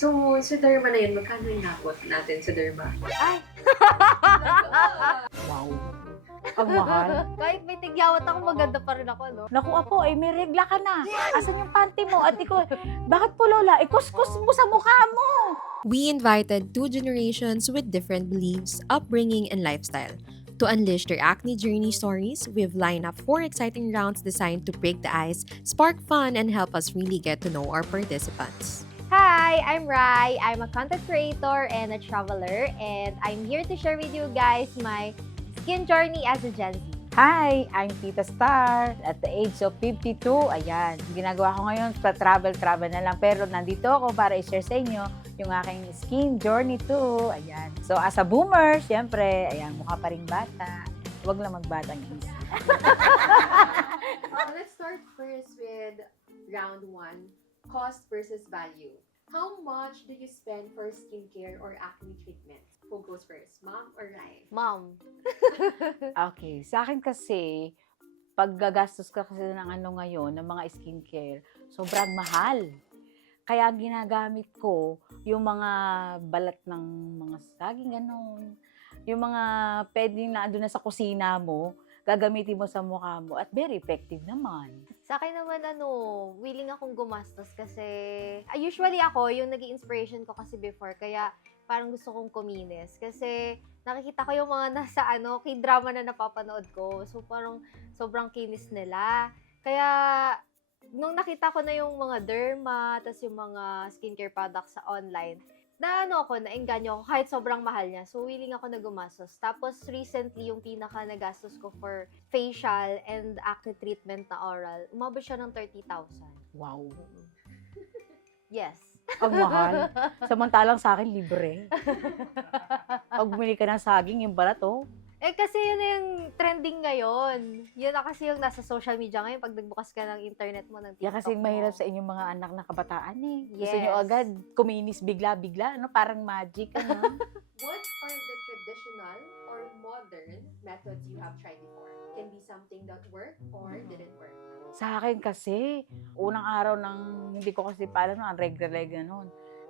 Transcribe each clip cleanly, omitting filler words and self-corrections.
So, sa derma na yun, magkano inabot natin sa derma? Ay! Wow. Ang mahal. Kahit may tigyawat ako, maganda pa rin ako, no? Naku, apo, ay may regla ka na. Asan yung panty mo? At ikaw, bakit po, Lola? Ikuskus mo sa mukha mo. We invited two generations with different beliefs, upbringing, and lifestyle. To unleash their acne journey stories, we've lined up 4 exciting rounds designed to break the ice, spark fun, and help us really get to know our participants. Hi, I'm Rai. I'm a content creator and a traveler, and I'm here to share with you guys my skin journey as a Gen Z. Hi, I'm Tita Star. At the age of 52, ayan, ginagawa ko ngayon, travel na lang. Pero nandito ako para i-share sa inyo yung aking skin journey too. Ayan. So, as a boomer, syempre, ayan, mukha pa rin bata. Huwag lang magbatang isip. Let's start first with round 1, cost versus value. How much do you spend for skincare or acne treatment? Who goes first, mom or Rai? Mom. Okay, sa akin kasi, pag gagastos ka kasi ng ano ngayon, ng mga skincare, sobrang mahal. Kaya ang ginagamit ko, yung mga balat ng mga saging, ganun. Yung mga pwedeng na doon na sa kusina mo, gagamitin mo sa mukha mo at very effective naman. Sa akin naman, willing akong gumastos kasi usually ako, yung naging inspiration ko kasi before, kaya parang gusto kong kuminis. Kasi nakikita ko yung mga nasa K-drama na napapanood ko. So parang sobrang kinis nila. Kaya nung nakita ko na yung mga derma, tas yung mga skincare products sa online, naengganyo ako kahit sobrang mahal niya. So, willing ako na gumastos. Tapos, recently, yung pinaka nagastos ko for facial and acne treatment na oral, umabot siya ng 30,000. Wow. Yes. Ang mahal. Samantalang sa akin, libre. Pag bumili ka ng saging, yung balat, oh. Kasi yun na yung trending ngayon. Yun na kasi yung nasa social media ngayon pag nagbukas ka ng internet mo, ng TikTok Yan kasi mo. mahirap sa inyong mga anak na kabataan eh. Gusto Yes. nyo agad kuminis bigla-bigla, parang magic, What are the traditional or modern methods you have tried before? Can be something that worked or didn't work. Sa akin kasi, unang araw hindi ko kasi pala ang regular ganun,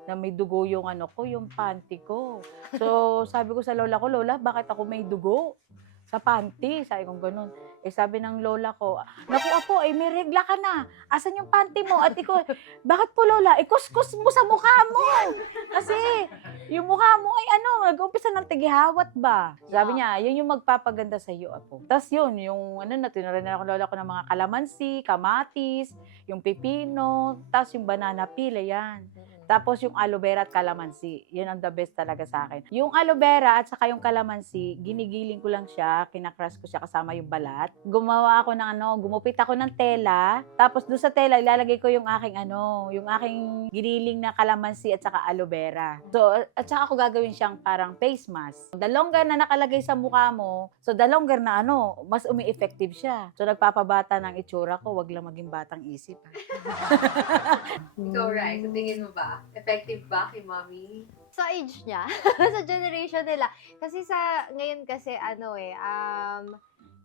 na may dugo yung yung panty ko. So, sabi ko sa lola ko, Lola, bakit ako may dugo sa panty? Sabi ko ganun. Sabi ng lola ko, naku apo, may regla ka na. Asan yung panty mo? At ikaw, bakit po Lola? Ikuskus mo sa mukha mo. Kasi, yung mukha mo ay nag-umpisa ng tigihawat ba? Sabi niya, yun yung magpapaganda sa iyo, apo. Tapos yun, yung tinuro na ako lola ko ng mga kalamansi, kamatis, yung pipino, tapos yung banana peel, yan. Tapos yung aloe vera at calamansi, yun ang the best talaga sa akin. Yung aloe vera at saka yung calamansi, ginigiling ko lang siya, kinakrush ko siya kasama yung balat. Gumawa ako ng gumupit ako ng tela, tapos doon sa tela ilalagay ko yung aking yung aking giniling na calamansi at saka aloe vera. So, at saka ako gagawin siyang parang face mask. The longer na nakalagay sa mukha mo, so the longer na mas umi-effective siya. So, nagpapabata ng itsura ko, wag lang maging batang isip. Ikaw, Rai, sa tingin mo ba? Effective ba kay mommy? Sa age niya, sa generation nila. Kasi ngayon kasi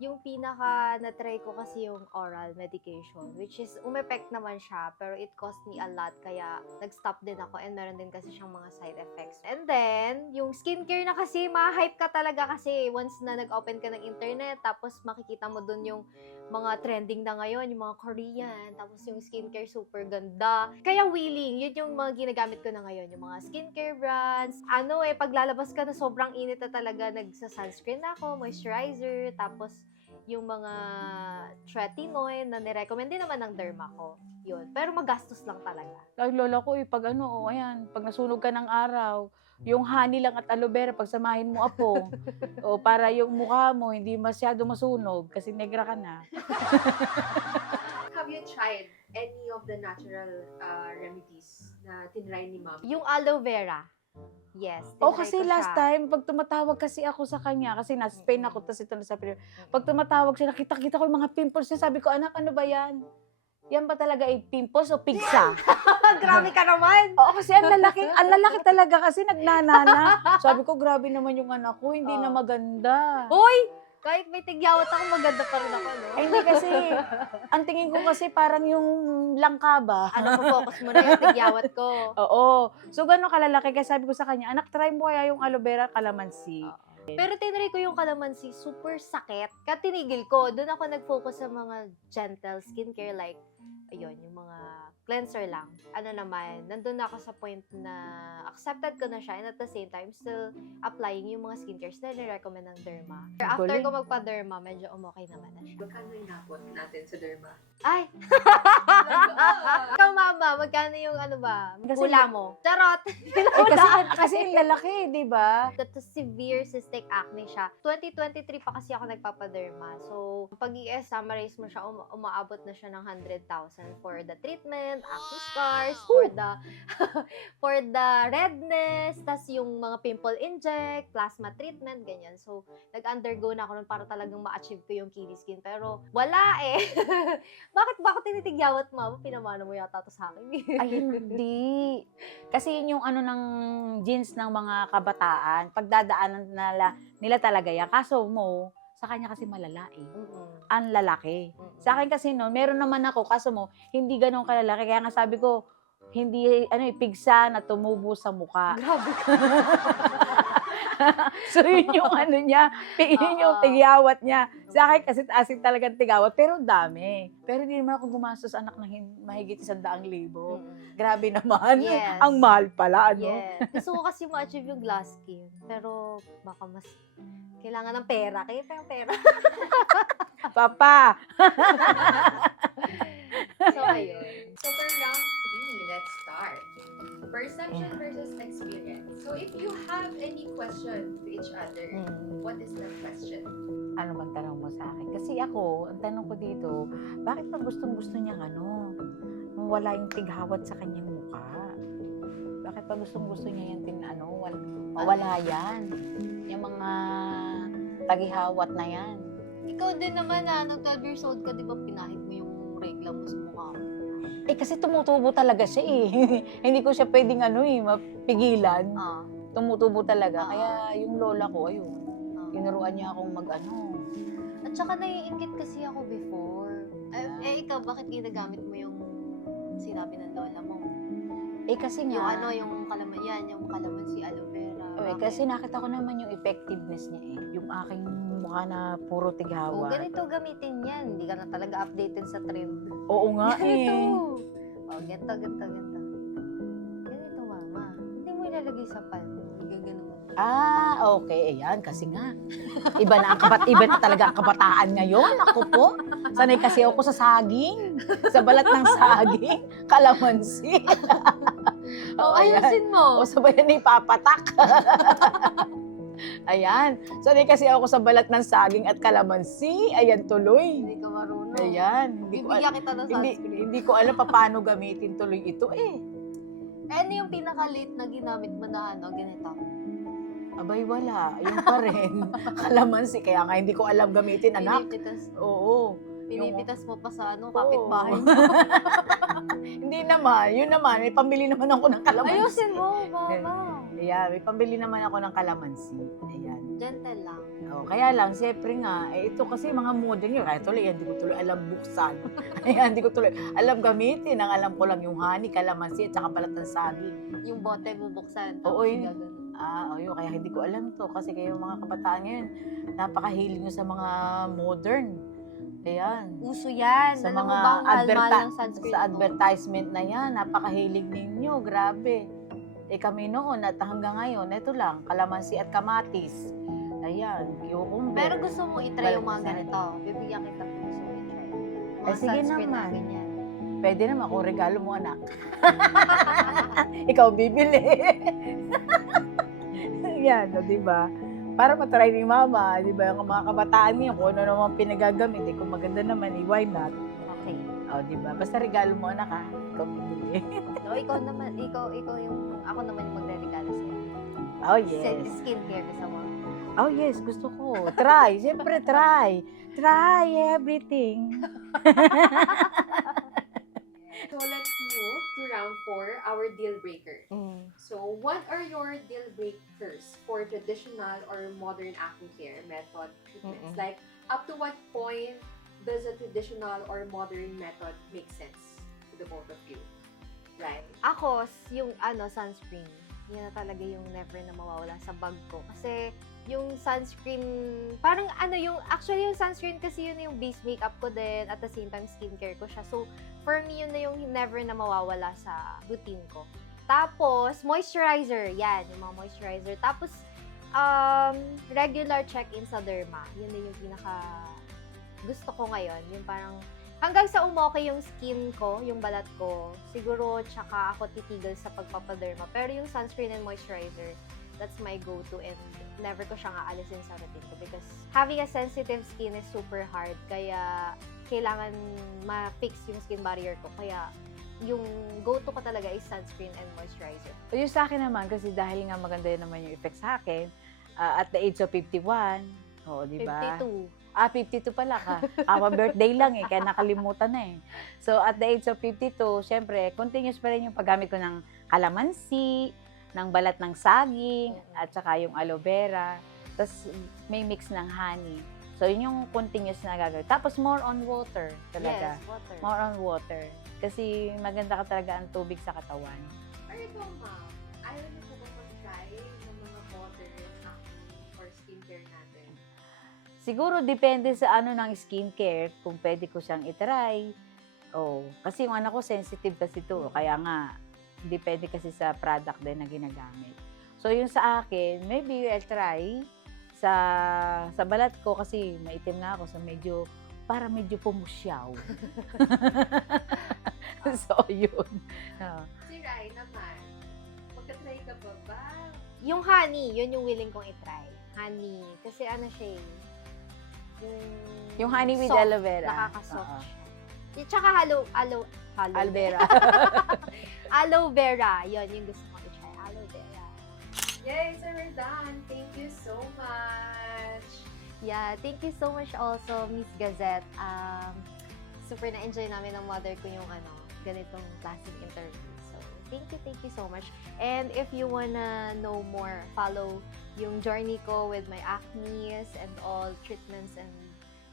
yung pinaka na-try ko kasi yung oral medication, which is umepect naman siya, pero it cost me a lot, kaya nag-stop din ako, and meron din kasi siyang mga side effects. And then, yung skincare na kasi, ma-hype ka talaga kasi once na nag-open ka ng internet, tapos makikita mo dun yung mga trending na ngayon, yung mga Korean, tapos yung skincare super ganda. Kaya willing, yun yung mga ginagamit ko na ngayon, yung mga skincare brands. Pag lalabas ka na sobrang init na talaga, nagsa-sunscreen na ako, moisturizer, tapos yung mga tretinoin na nirecommend din naman ng derma ko. Yun. Pero magastos lang talaga. Ay, lola ko, pag ayan, pag nasunog ka ng araw, yung honey lang at aloe vera, pagsamahin mo, apo. O para yung mukha mo hindi masyado masunog kasi negra ka na. Have you tried any of the natural remedies na tinry ni mom? Yung aloe vera. Yes. Kasi last time, pag tumatawag kasi ako sa kanya, kasi nasa Spain ako, tapos ito nasa Pilipinas. Pag tumatawag siya, nakita ko yung mga pimples niya. Sabi ko, anak, ano ba yan? Yan ba talaga pimples o pigsa? Grabe ka naman! Oo, kasi ang lalaki talaga kasi nagnanana. Sabi ko, grabe naman yung anak ko, hindi na maganda. Uy! Kahit may tigyawat ako, maganda pa rin ako, no? Ay, hindi kasi, ang tingin ko kasi parang yung langka ba? Ano, focus mo na yung tigyawat ko. Oo. So, gano'n kalalaki. Kaya sabi ko sa kanya, anak, try mo kaya yung aloe vera calamansi. Pero tinry ko yung calamansi, super sakit. Kaya tinigil ko. Doon ako nag-focus sa mga gentle skincare like, ayun, yung mga cleanser lang. Ano naman, nandun ako sa point na accepted ko na siya and at the same time, still applying yung mga skincares na nirecommend ng derma. After Galing. ko magpa-derma, medyo umokay naman na siya. Magkano yung napot natin sa derma? Ay! Ikaw, mama, magkano yung ano ba? Kasi- Hula mo? Charot! Kasi yung lalaki, di ba? Ito severe cystic acne siya. 2023 pa kasi ako nagpapaderma. So, pag i-summarize mo siya, umaabot na siya ng 100,000 for the treatment, acne scars, for the redness, tas yung mga pimple inject, plasma treatment, ganyan. So, nag-undergo na ako nun para talagang ma-achieve ko yung kiddie skin. Pero, wala eh. Bakit ba ako tinitigyawat, mama? Pinamano mo yata to sa akin. Ay, hindi. Kasi yun yung ano ng genes ng mga kabataan. Pagdadaanan nila talaga yan. Kaso mo, sa kanya kasi malala eh. Ang lalaki. Sa akin kasi no, meron naman ako, kaso mo, hindi ganun kalalaki. Kaya nga sabi ko, hindi, pigsa na tumubo sa muka. Grabe ka. So, yun yung ano niya, yun yung tigyawat niya. Sa akin kasi asin talagang tigawat, pero dami. Pero hindi naman ako gumastos anak ng mahigit 100,000. Grabe naman. Yes. Ang mahal pala, ano? Yes. Gusto ko kasi ma-achieve yung glass skin. Pero baka mas kailangan ng pera. Kaya tayong pera. Papa! So, ayun. So for round 3, let's start. Perception versus experience. So if you have any question to each other, what is the question? Ano bang tanong mo sa akin? Kasi ako, ang tanong ko dito, bakit pa gustong-gusto niyang wala yung tighawat sa kanyang mukha? Bakit pa gustong-gusto niya yan mawala yan? Yung mga tagihawat na yan. Ikaw din naman nung 12 years old ka, di ba pinahid mo yung regla mo sa mukha mo? Kasi tumutubo talaga siya eh. Hindi ko siya pwedeng mapigilan. Tumutubo talaga. Kaya yung lola ko, ayun, tinuruan niya akong At saka naiingit kasi ako before. Ikaw, bakit ginagamit mo yung sinabi ng lola mo? Kasi Yung nga, yung kalamansi aloe vera. kasi nakita ko naman yung effectiveness niya eh. Yung aking mukha na puro O, tighawat. ganito gamitin yan. Hindi ka na talaga updated sa trend. Oo nga eh. Ganito. Ganito, mama. Hindi mo ilalagay sa pan. Gaganon mo. Okay. Ayan, kasi nga. Iba na talaga ang kabataan ngayon. Ako po. Sanay kasi ako sa saging. Sa balat ng saging. Kalamansi. Ayusin mo. O sabay na ipapatak. Ayan. Sanay kasi ako sa balat ng saging at kalamansi. Ayan tuloy. Hindi ka marunong. Ayan. Bibigyan kita ng sunscreen. Hindi ko alam paano gamitin tuloy ito eh. Ano yung pinaka-late na ginamit mo na ganito? Abay, wala. Yung pa rin. Kalamansi. Kaya nga hindi ko alam gamitin, anak. Oo. Pinipitas mo pa sa kapitbahay mo. Hindi naman. Yun naman. May pambili naman ako ng kalamansi. Ayusin mo, mama. Ayan, may pambili naman ako ng kalamansi. Ayan. Gentle lang. Kaya lang, siyempre nga, ito kasi mga modern yun. Kaya tuloy, hindi ko tuloy alam buksan. Ayan, hindi ko tuloy alam gamitin. Ang alam ko lang yung honey, kalamansi, at saka balat ng saging. Yung bote bubuksan. Oo, tapos yun. gagano. Yun. Kaya hindi ko alam to. Kasi kayo mga kabataan ngayon, napakahilig nyo sa mga modern. Ayan. Uso yan. Sa Alam mo mga ba, ang mahal ng sunscreen sa mo? advertisement na yan, napakahilig ninyo. Grabe. Kami noon at hanggang ngayon, ito lang, kalamansi at kamatis. Ayan, cucumber. Pero gusto mo itry yung mga Balat ng ganito. Bibigyan kita kung gusto mo itry. Mga sige sunscreen naman. na ganyan. Pwede naman kung regalo mo, anak. Ikaw bibili. Yan, di ba? Para matry ni mama, di ba? Yung mga kabataan niya, kung ano naman pinagagamit, kung maganda naman, why not? Okay. Di ba? Basta regalo mo, anak, ha? Ikaw bibili. So, ikaw naman, ako naman yung magre-regalo sa'yo. Oh, yes. Skincare gusto mo. Oh, yes. Gusto ko. Try. Siyempre, try. Try everything. So let's move to round 4, our deal breaker. Mm. So, what are your deal breakers for traditional or modern acne care method treatments? Mm-mm. Like, up to what point does a traditional or modern method make sense to the both of you? Right? Ako, yung sunscreen. Yun na talaga yung never na mawawala sa bag ko. Kasi yung sunscreen, parang actually yung sunscreen kasi yun yung base makeup ko din, at the same time skincare ko siya. So, for me, yun na yung never na mawawala sa routine ko. Tapos, moisturizer. Yan, yung mga moisturizer. Tapos, regular check-in sa derma. Yun din yung pinaka gusto ko ngayon. Yung parang, hanggang sa umokay yung skin ko, yung balat ko, siguro tsaka ako titigil sa pagpapaderma. Pero yung sunscreen and moisturizer, that's my go-to, and never ko siyang aalisin sa routine ko because having a sensitive skin is super hard. Kaya kailangan ma-fix yung skin barrier ko. Kaya yung go-to ko talaga is sunscreen and moisturizer. Yung sa akin naman, kasi dahil nga maganda yun naman yung effect sa akin, at the age of 51, di ba? 52. 52 pala ka. Birthday lang kaya nakalimutan na eh. So, at the age of 52, syempre, continuous pa rin yung paggamit ko ng kalamansi, ng balat ng saging, at saka yung aloe vera. Tapos, may mix ng honey. So, yun yung continuous na gagawin. Tapos, more on water talaga. Yes, water. More on water. Kasi maganda ka talaga ang tubig sa katawan. Pero ito, ma'am, ayaw niyo po ba mag-try ng mga water acne or skincare natin? Siguro depende sa ng skincare kung pwede ko siyang itry. Kasi yung anak ko sensitive kasi to, kaya nga depende kasi sa product din na ginagamit. So yung sa akin, maybe I'll try sa balat ko kasi maitim nga ako, so medyo pumusyaw. So yun. Si Rai naman, magka-try ka ba? Yung honey, yun yung willing kong itry. Honey. Kasi siya eh. Yung honey with soft, aloe vera. Nakaka-soft Oo. siya. Tsaka Aloe vera. aloe vera. Yun, yung gusto kong i-try. Aloe vera. Yay, so we're done. Thank you so much. Yeah, thank you so much also, Miss Gazette. Super na-enjoy namin ng mother ko yung ganitong klaseng interview. So, thank you so much. And if you wanna know more, follow yung journey ko with my acnes and all treatments and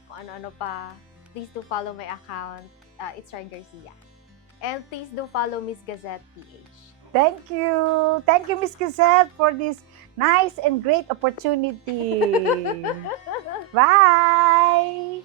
kung ano-ano pa, please do follow my account. It's Rai Garcia. And please do follow Miss Gazette PH. Thank you. Thank you, Miss Gazette, for this nice and great opportunity. Bye!